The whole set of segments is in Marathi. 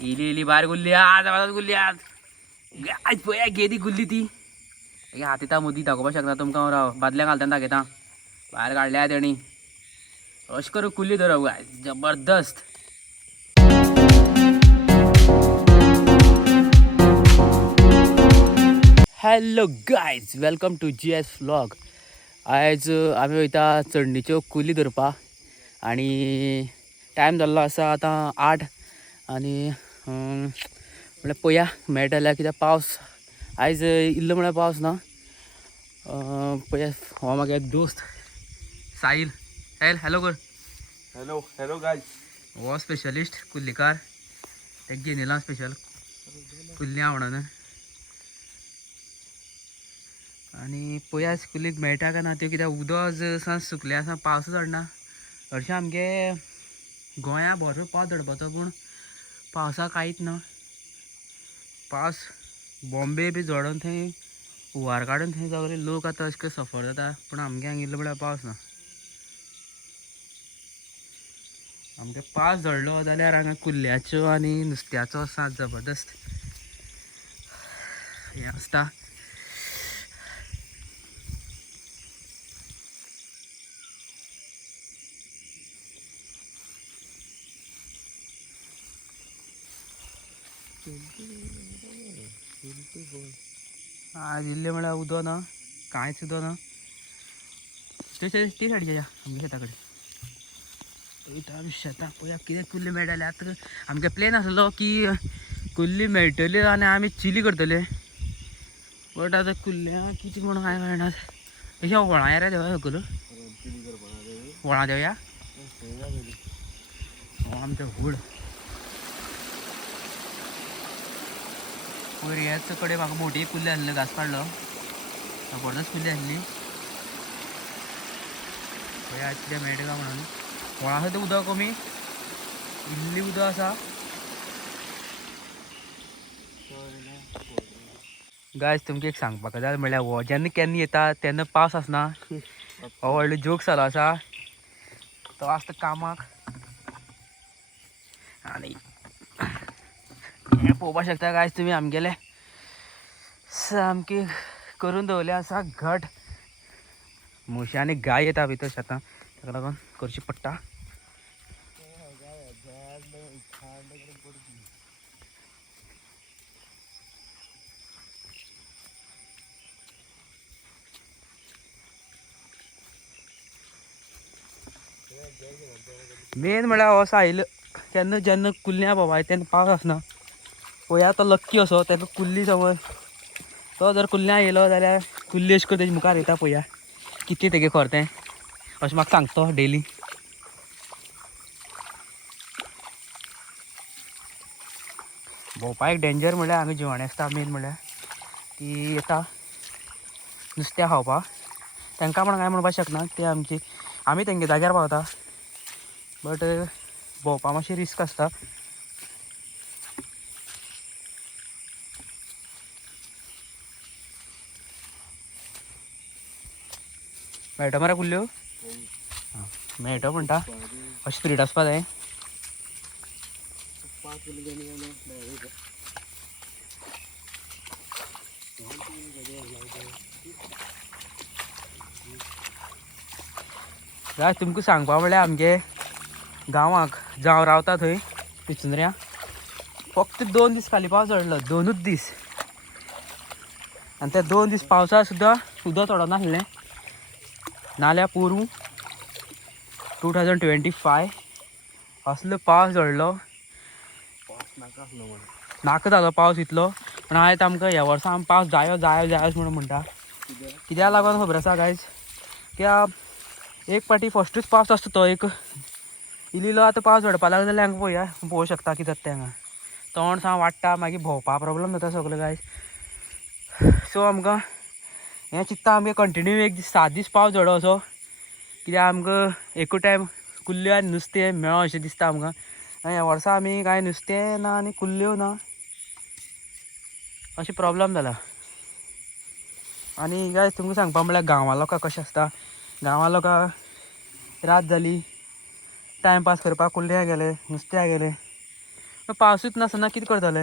इली इली बाहेर गुल्ली आज आवाजात गुल्ली आज आज पया गेदी गुल्ली ती हातीता मुदी दाखोवपाक शकता तुमकां राव बादल्या घालतना दाखयता बाहेर काडल्या तेणी अशें करून कुल्ली धरप गाय जबरदस्त. Hello guys welcome to GS vlog. आयज आमी वयता चडणीच्यो कुली धरपा आनी टायम जाल्लो आसा आतां 8 आनी म्हळ्यार पया मेळटा जाल्यार कित्याक पावस आयज इल्लो म्हळ्यार पावस ना. पया हो म्हागे दोस्त साहिल. हॅलो कर. Hello hello guys. हो स्पेशलिस्ट कुल्लीकार तेका घेवन येयला स्पेशल कुल्ली म्हणून. आनी पया कुल्लीक मेळटा काय ना त्यो कित्याक उदक सा सुकलें आसा पावस चडना. हरशीं आमगे गोंया भरपूर पावस झडपाचो पूण पावसा कांयच ना. पावस बॉम्बे बी झडोन थंय हुंवार काडून थंय सगळे लोक आतां अशें करून सफर जाता पूण आमगे हांगा इल्लो म्हळ्यार पावस ना. आमगे पावस झडलो जाल्यार हांगा कुल्ल्याचो आनी नुस्त्याचो साथ जबरदस्त हें आसता. आज इल्लें म्हळ्यार उदक ना कांयच उदक ना. ते सायडीच्या या आमगे शेता कडेन वयता आमी शेतां. पळया कितें कुल्ली मेळटाले. आतां आमगे प्लॅन आसलो की कुल्ली मेळटली आनी आमी चिली करतले बट आतां कुल्ल्यां कितें म्हणून कांय कळना. अशें व्हळां येऱ्या देवया सकयल व्हळां देवया हो आमचें व्हड. वयर ह्याच कडेन म्हाका मोठी कुल्ली आसली घास काडलो जबरदस्त कुल्ली आसली. पळया कितें मेळटा काय म्हणून. व्हळां आसा तें उदक कमी इल्ली उदक आसा. गायज तुमकां एक सांगपाक जाय म्हणल्यार हो जेन्ना केन्ना येता तेन्ना पावस आसना. हो व्हडलो जोक जालो आसा. तो आसता कामाक आनी हें पळोवपाक शकता गायज तुमी आमगेले सामकी करून दवरलें आसा घट. म्हशी आनी गाय येता भितर शेतां ताका लागून करची पडटा. मेन म्हळ्यार हो साहिल केन्ना जेन्ना कुल्ल्या भोंवता तेन्ना पावस आसना. पळया तो लक्की असो तेका कुल्ली समज तो जर कुल्ल्या येयलो जाल्यार कुल्ली अशें करून तेजे मुखार येता. पळया कितें तेगे खरें अशें म्हाका सांगता डेली. भोंवपाक एक डेंजर म्हळ्यार हांगा जिवाणी आसता. मेन म्हळ्यार ती येता नुस्त्या खावपाक. तांकां म्हणून कांय म्हणपाक शकना ते आमी तेंगे जाग्यार पावता बट भोंवपाक मातशी रिस्क आसता. मेळटा मरे कुल्ल्यो मेळटा म्हणटा अशें स्पिरीट आसपा जाय. गाय तुमकां सांगपा म्हळ्यार आमगे गांवांक जावं हांव रावता थंय पिचुंद्र्या फक्त 2 दीस खाली पावस झडलो. 2च दीस आनी ते 2 दीस पावसा सुद्दां उदक चडोना नासलें. नाल्यार पोरूं 2025 असलो पावस झडलो नाका जालो पावस इतलो. पूण आयज आमकां ह्या वर्सा आमी पावस जायो जायो जायोच म्हणून म्हणटा. कित्याक लागून खबर आसा गायज कित्याक एक पाटी फस्टूच पावस आसता तो एक इल्लो आतां पावस झडपा लागलो जाल्यार हांगा पळया पळोवंक शकता कितें जाता तें. हांगा तोंड सा वाडटा मागीर भोंवपा प्रॉब्लम जाता सगळो गायज. सो आमकां हें चिंतता आमगे कंटिन्यू एक दीस 7 दीस पावस झडो असो कित्याक आमकां एकूच टायम कुल्ल्यो आनी नुस्तें मेळो अशें दिसता आमकां. ह्या वर्सा आमी कांय नुस्तें ना आनी कुल्ल्यो ना अशें प्रॉब्लम जाला. आनी गायज तुमकां सांगपा म्हळ्यार गांवां लोकांक कशें आसता. गांवां लोकांक रात जाली टायमपास करपाक कुल्ल्या गेले नुस्त्या गेले पावसूच नासतना कितें करतले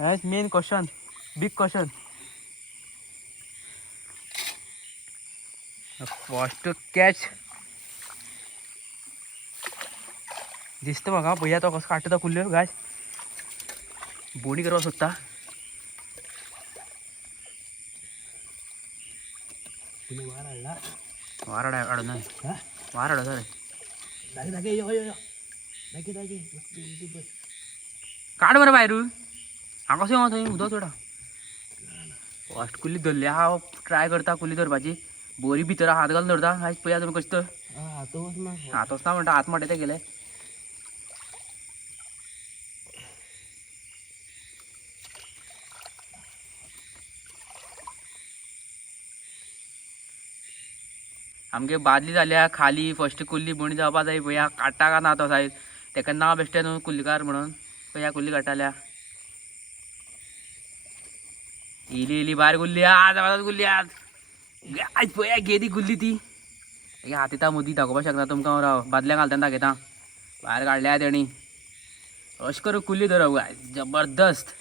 हेच main question big question first catch दिसता म्हाका भैया तो कसो काडटा तो कुल्ल्यो गाय बोणी करपाक सोदता वार हाडून वार हाडो सर काड बरं भायर हांव कसो येवं थंय उदक चोडा फस्ट कुल्ली धरली हांव ट्राय करता कुल्ली धरपाची बरी भितर हात घालून धरता आयज पळया तुमी कशें तर हात वचना म्हणटा हात मोटे ते गेले आमगे बादली जाल्या खाली फस्ट कुल्ली बोणी जावपा जाय पळया काडटा काय ना तो सायज तेका नांव बेश्टें न्हू कुल्लीकार म्हणून पळया कुल्ली काडटाल्या इली भायर कुल्ली आज कुल्ली आज आयज पळया गेली कुल्ली ती हात येता मदीं दाखोवपाक शकना तुमकां राव बादल्या घालतना दाखयता भायर काडल्या तेणी अशें करून कुल्ली धरप गाय जबरदस्त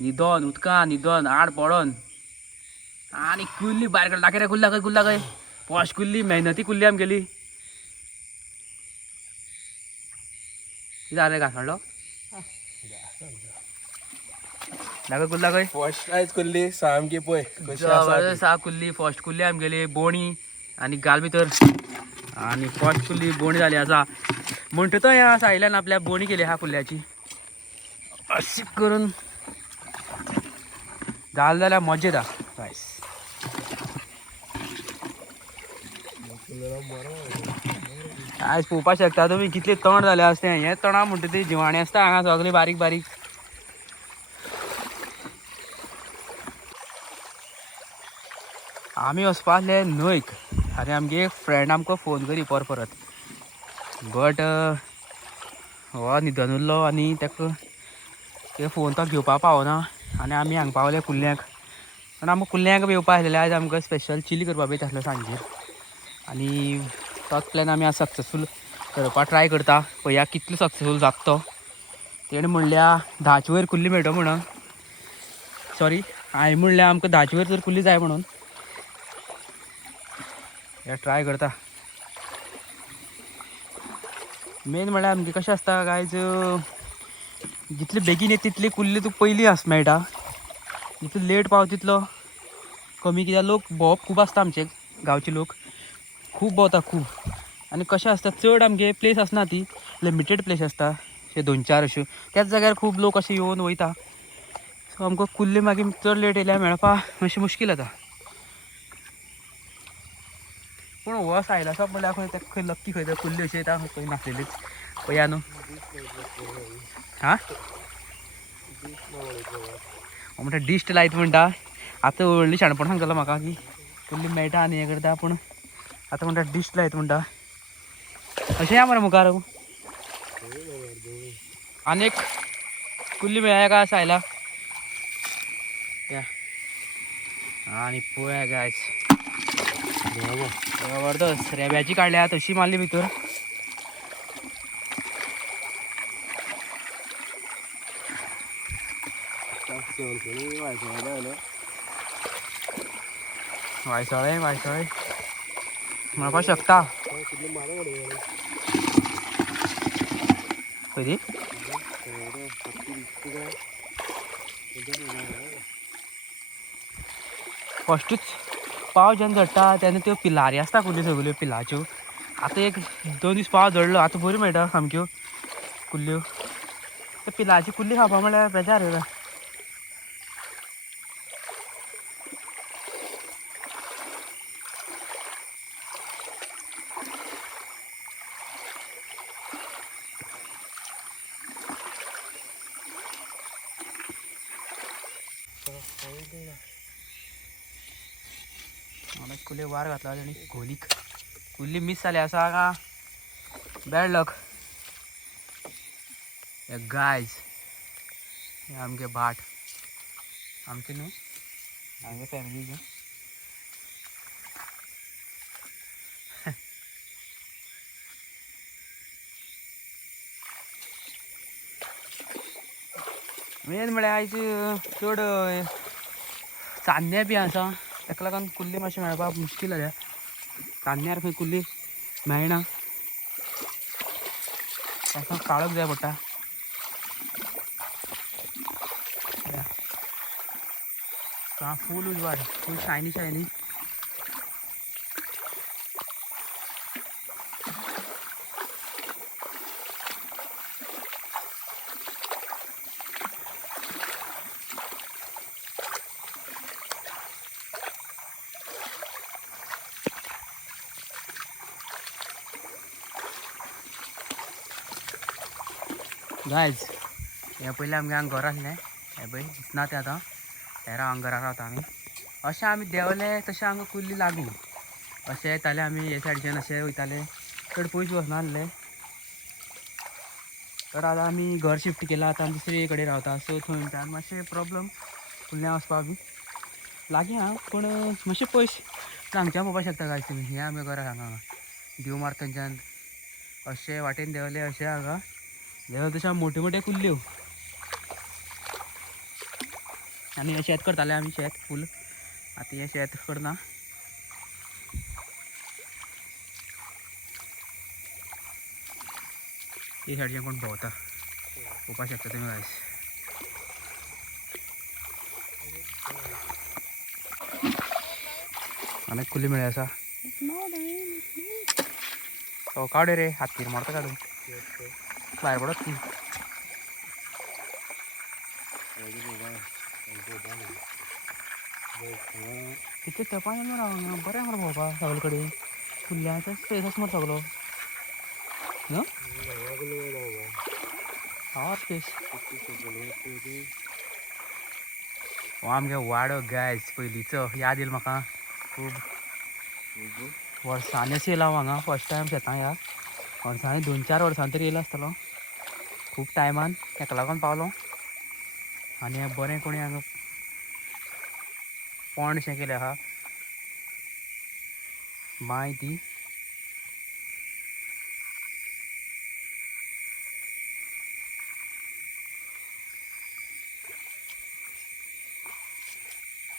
न्हिदोन उदकान न्हिदोन आड पडोन आनी कुल्ली भायर काडला दाखय रे कुल्ला खंय फस्ट कुल्ली मेहनती कुल्ली आमगेली कितें जालें घासलो दाखय कुल्ला खंय फर्स्ट आयज कुल्ली सामकी पळय कशी जबरदस्त आहा कुल्ली फस्ट कुल्ली आमगेली बोणी आनी गाल भितर आनी फस्ट कुल्ली बोणी जाली आसा म्हणटा तो ह्या सायल्यान आपल्या बोणी केली आहा कुल्ल्याची अशी करून जाल जाल्यार मजा येता गायस आयज पळोवपाक शकता तुमी कितले तण जाले आसते हे तणा म्हणटा ती जिवाणी आसता हांगा सगळी बारीक बारीक आमी वचपा आसले न्हंयक आनी आमगे फ्रेंड आमकां फोन करी परत बट हो न्हिदोन उरलो आनी ताका ते फोन तो घेवपाक पावना आनी आमी हांगा पावले कुल्ल्यांक पण आमकां कुल्ल्यांक येवपा आसलेले आयज आमकां स्पेशल चिली करपाक बेत आसलो सांजेर आनी तोच प्लॅन आमी आज सक्सेसफूल करपाक ट्राय करता पळया कितलो सक्सेसफूल जाता तो तेणें म्हणल्या 10चे वयर कुल्ली मेळटो म्हणून सॉरी हांवें म्हणलें आमकां 10चे वयर जर कुल्ली जाय म्हणून हे ट्राय करता मेन म्हणल्यार आमगे कशें आसता गायज जितले बेगीन येता तितली कुल्ली तुका पयलीं मेळटा जितलो लेट पावता तितलो कमी कित्याक लोक भोंवप खूब आसता आमचे गांवचे लोक खूब भोंवता खूब आनी कशें आसता चड आमगे प्लेस आसना ती लिमिटेड प्लेस आसता अशे 2-4 अश्यो त्याच जाग्यार खूब लोक अशे येवन वयता सो आमकां कुल्ली मागीर चड लेट येयल्यार मेळपाक मातशें मुश्कील जाता पूण हो सायला शॉप म्हणल्यार खंय तेका खंय लक्की खंय कुल्ली अशी येता खंय नासलेलीच पळया न्हू हां म्हणटा डिस्ट लायत म्हणटा आतां व्हडली शाणपण सांगतलो म्हाका की कुल्ली मेळटा आनी हें करता पूण आतां म्हणटा डिस्ट लायत म्हणटा अशें या मरे मुखार आनी एक कुल्ली मेळ्ळ्या काय सायला या आनी पळया गायस जबरदस्त रेब्याची काडल्या तशी मारली भितर वायसळे म्हणपाक शकता खंय फस्टूच पाव जेन्ना झडटा तेन्ना त्यो पिलारी आसता कुल्ल्यो सगल्यो पिलाच्यो आतां 1-2 दीस पाव झडलो आतां बऱ्यो मेळटा सामक्यो कुल्ल्यो त्या पिलाची कुल्ली खावपा म्हळ्यार बेजार येता कुल्ले वार घातला आनी गोलीक कुल्ली मिस जाली आसा का बॅड लक गायज हे आमगे भाट आमचे न्हू आमगे फॅमिली मेन म्हळ्यार आयज चड चान्ने बी आसा ताका लागून कुल्ली मातशी मेळपाक मुश्कील जाल्या. चान्न्यार खंय कुल्ली मेळना, ताका काळोख जाय पडटा. फूल उजवाड, फूल शायनी शायनी. गायज हे पयलीं आमगे हांगा घर आसलें, हे पळय दिसना तें आतां. हेरा हांगा घरा रावता आमी. अशें आमी देंवले तशें आमकां कुल्ली लागू. अशें येताले आमी हे सायडीच्यान अशें वयताले, चड पयस वचनासले. तर आतां आमी घर शिफ्ट केलां, आतां दुसरे कडेन रावता. सो थंयच्यान मातशें प्रॉब्लम कुल्ल्या वचपाक बी. लागीं आहा पूण मातशें पयस हांगच्यान पळोवपाक शकता गायज तुमी. हें आमगे घर हांगा दिव मार्ग थंयच्यान अशें वाटेन देंवले. अशें हांगा देंवले तशें मोठ्यो मोठ्यो कुल्ल्यो. आनी हे शेत करताले आमी, शेत फूल. आतां हें शेत करना. हे सायडीच्यान कोण भोंवता पळोवपाक शकता तुमी गायज. आनी एक कुल्ली मेळ्ळी आसा. तो काड रे, हातीर मारता काडून भायर पडत ती. कितले तेंपान येयला मरे हांगा, बरें मरे भोंवपाक सगळे कडेन. कुल्ल्यांचो स्पेस आसा मरे सगलो न्हू, आवर स्पेस. हो आमगे वाडो गायज पयलींचो, याद येयलो म्हाका खूब. वर्सांनी अशें येयला हांव हांगा फस्ट टायम शेतां ह्या. वर्सांनी 2-4 वर्सांनी तरी येयलो आसतलो, खूब टायमान. ताका लागून पावलो. आनी हें बरें कोणी हांगा पोंड शें केलें आहा, बांय ती.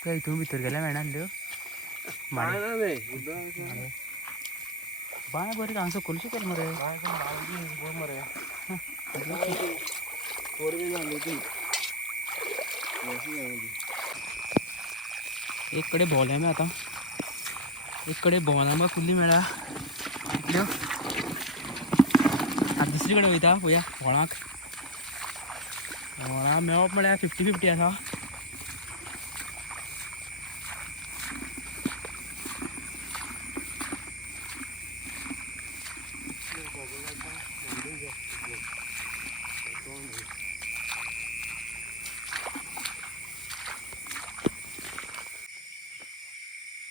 ते हितून भितर गेल्या मेळना आसल्यो बांय बरी हांगा सकयलशी केली मरे. एक कडेन भोंवले आमी आतां, एक कडेन भोंवन आमकां कुल्ली मेळ्ळा इतल्यो. आतां दुसरी कडेन वयता पळोवया व्होळाक. व्होळा मेळप म्हळ्यार 50-50 आसा.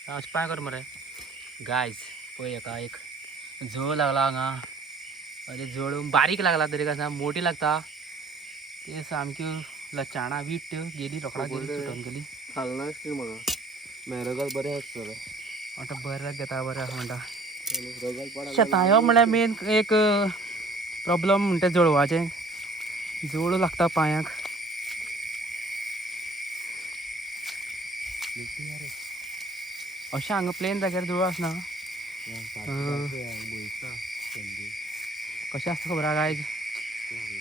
वचपाक कर मरे गायज. पळय हेका एक झळ लागला हांगा. अरे झळ बारीक लागला तरी कसा, मोठी लागता ते सामक्यो लचाणां वीट गेली रोखडा गेली, सुटून गेली. खालना आसली म्हाका मेरगाल बरें आसतलें. आतां बरें घेता, बरें आसा म्हणटा. शेतां येवप म्हळ्यार मेन एक प्रॉब्लम म्हणटा जळवाचें. जळ लागता पांयांक. अशें हांगा प्लेन जाग्यार जळ आसना. कशें आसता खबर आहा गायज,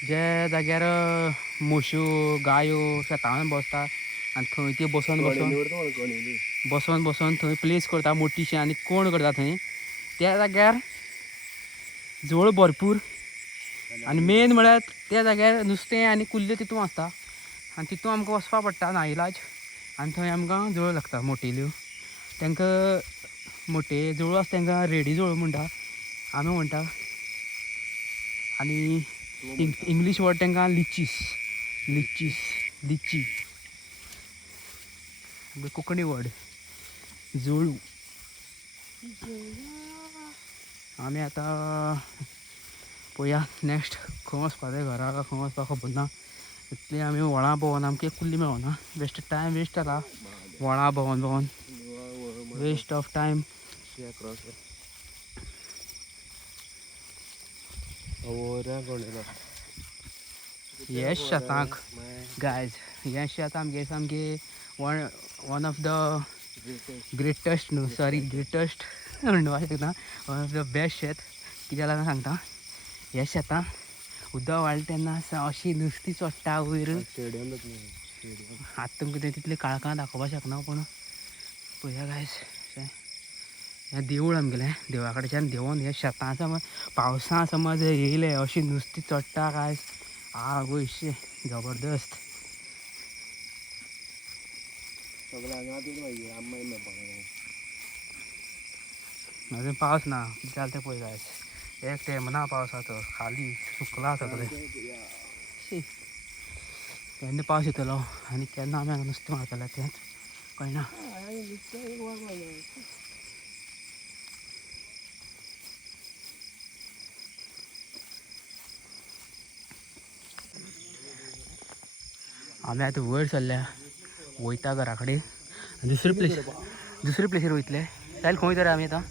जे जाग्यार म्हश्यो गायो शेतान बसता आनी थंय त्यो बसोन थंय प्लेस करता मोठीशी आनी कोण करता थंय, त्या जाग्यार जळ भरपूर. आनी मेन म्हळ्यार त्या जाग्यार नुस्तें आनी कुल्ल्यो तितून आसता आनी तितून आमकां वचपा पडटा नाइलाज. आनी थंय आमकां जळ लागता मोटिल्यो. तांकां मोटे जळो आसता तांकां रेडी जळो म्हणटा आमी म्हणटा. आनी इंग्लीश वर्ड तांकां लिचीस लिची. कोंकणी वर्ड जळू. आमी आतां पळोवया नेक्स्ट खंय वचपा जाय, घरा काय खंय वचपा खबर ना. इतली आमी व्होळां भोंवन आमकां कुल्ली मेळना. बेश्ट टायम वेस्ट जाला व्होळां भोंवन वेस्ट ऑफ टायम. येस शेतांक गायज हें शेत आमगे सामके वन ऑफ द ग्रेटस्ट न्हू सॉरी ग्रेटस्ट म्हणून शकता वन ऑफ द बेस्ट शेत कित्याक लागून सांगता ह्या शेतां उदक वाडलें तेन्ना अशी नुस्तीं चोडटा वयर स्टेडियम आतां तुमकां तें तितलें काळखां दाखोवपाक शकना पूण पळया गायज हें देवूळ आमगेलें देवळा कडेच्यान देंवोन ह्या शेतां समज पावसां समज येयलें अशी नुस्तीं चोडटा गायज आवयशे जबरदस्त अजून पावस ना कितें जालें तें पळय गायज एक टायम ना पावसाचो खाली सुकलां सगळें केन्ना पावस येतलो आनी केन्ना आमी हांगा नुस्तें मारतले तेंच कळना आमी आतां वयर सरल्या वयता घरा कडेन दुसरे प्लेसीर वयतले जाल्यार खंय तर आमी आतां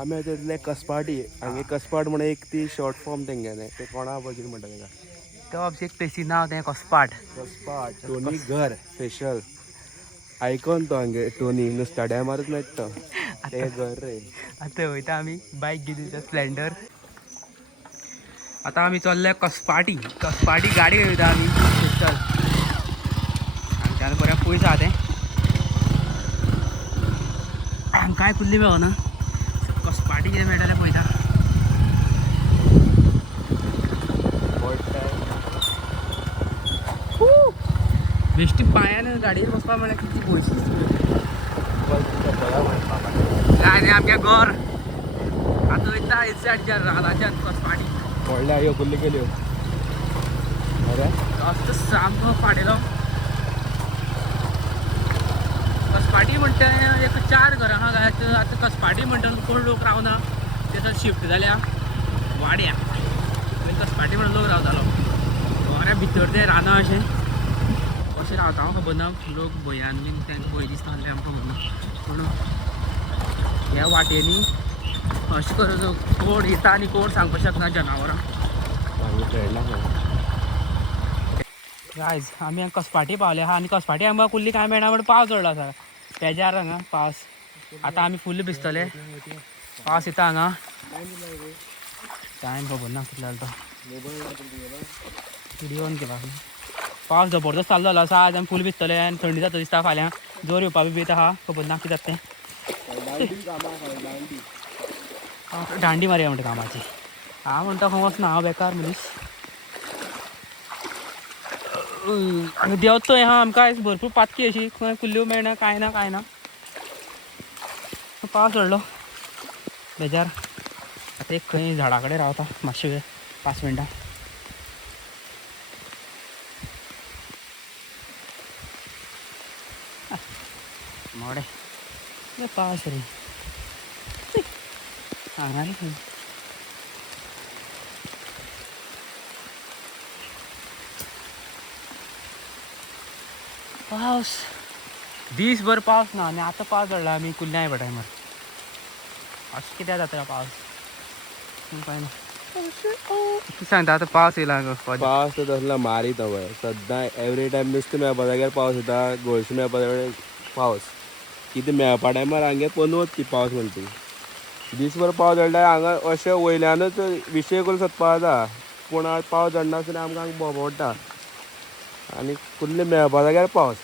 आमी आतां इतले कसपाटी हांगे कसपाट म्हणून एक ती शॉर्ट फॉर्म तेंगेले ते कोणा कितें म्हणटा तेका तो आमचें एक प्लेसीर नांव तें कसपाट टोनी घर स्पेशल आयकॉन तो हांगे टोनी नुस्त्या डॅमारूच मेळटा ते घर रे आतां वयता आमी बायक घेवन स्प्लेंडर आतां आमी चल्ले कसपाटी गाडी घेवन वयता आमी स्पेशल हांगच्यान बऱ्याक पयस आहा तें कांय कुल्ली मेळना कसपाटी कितें मेळटा तें पळयता बेश्टी पांयान गाडयेर बसपा म्हळ्यार कितली पयस काय न्ही आमगे घर आतां वयता सायडच्यान रानाच्यान कसपाटी व्हडल्या ह्यो कुल्ली केल्यो अरे रस्तो सामको पाडेलो कसपाटी म्हणटा एक 4 घरां आहा गाय आतां कसपाटी म्हणटा कोण लोक रावना ते शिफ्ट जाल्या वाड्या कसपाटी म्हणून लोक रावतालो बऱ्या भितर तें रानां अशें कशें रावता हांव खबर ना लोक भंयान बीन तांकां भंय दिसता आसलें आमकां खबर ना पूण ह्या वाटेनी अशें करून कोण येता आनी कोण सांगपाक शकना जनावरां गायज आमी हांगा कसपाटी पावले आहा आनी कसपाटी आमकां कुल्ली कांय मेळना पूण पावस चडलो आसा बेजार हांगा पावस आतां आमी फुल्ल भिजतले पावस येता हांगा टायम खबर ना कितलो जालो तो व्हिडिओ ऑन केला पावस जबरदस्त चालू जालो आसा आज आमी फुल भिजतले आनी थंडी जाता दिसता फाल्यां जोर येवपा बी येता आहा खबर ना कितें जाता तें दांडी मारया म्हणटा कामाची हांव म्हणटा खंय वचना हांव बेकार मनीस हांगा देंवतोय हा आमकां भरपूर पातकी अशी खंय कुल्ल्यो मेळना कांय ना पावस चडलो बेजार आतां एक खंय झाडा कडेन रावता मातशे वेळ 5 मिनटां मोडे पावस रे हांगा रे खंय पावस दीसभर पावस ना आनी आतां पावस चडला आमी कुल्ल्या येवपा टायमार अशें कित्याक जाता पावस कळना कितें सांगता आतां पावस येयला पावस तो तसला मारीत हवंय सद्दां एवरी टायम नुस्तें मेळपा जाग्यार पावस येता गोळशी मेळपा जाग्यार पावस कितें मेळपा टायमार हांगे पनवत ती पावस म्हणटा ती दीसभर पावस चडल्यार हांगा अशें वयल्यानूच विशय करून सोदपा जाता पूण पावस चडनासतना आमकां हांगा भोंवता आनी कुल्ले मेळपा जाग्यार पावस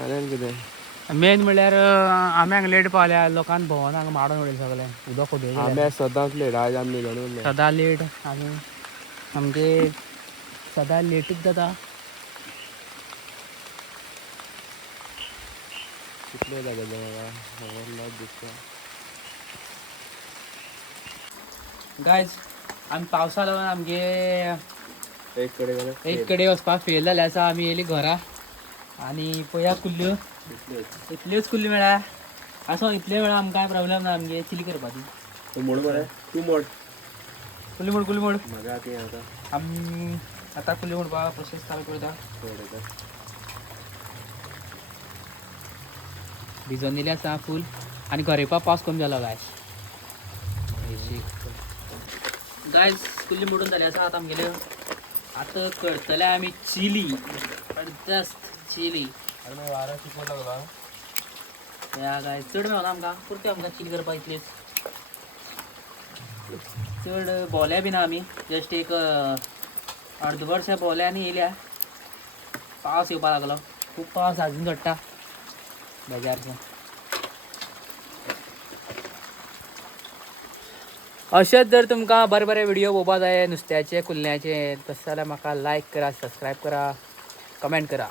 आनी कितें मेन म्हणल्यार आमी हांगा लेट पावल्या लोकांनी भोंवन हांगा माडून उडयलें सगळें उदक खोदून आमी सदांच लेट आज आमी जाणून सदां लेट आनी आमगे सदां लेटूच जाता कितले जागे म्हाका दिसता गायज आमी पावसा लागून आमगे एक कडेन वचपाक फेल जाले आसा आमी येयली घरा आनी पळया कुल्ल्यो इतल्योच कुल्ल्यो मेळ्ळा आसो इतले मेळ्ळा आमकां कांय प्रॉब्लेम ना आमगे चिली करपाची तूं मोड मरे तूं मोड कुल्ली मोड म्हाका ती आतां आमी आतां कुल्ली मोडपाक प्रोसेस चालू करता भिजोन दिले आसा फूल आनी घर येवपा पावस कमी जालो गाय काय कुल्ली मोडून झाली असं आता आमगेले आता करतले आम्ही चिली जबरदस्त चिली वारा शिकवत लागला या काय चड मेळना आमकां पुरते आमकां चिली करपाक इतलेच चड भोवल्या बी ना आमी जस्ट एक अर्दवरशे भोवल्या आनी येयल्या पावस येवपा लागलो खूब पावस आजून झडटा बेजारसो अशेंच जर तुमकां बरे बरे व्हिडिओ पळोवपा जाय नुस्त्याचे कुल्ल्याचे तशें जाल्यार म्हाका लायक करा सबस्क्रायब करा कमेंट करा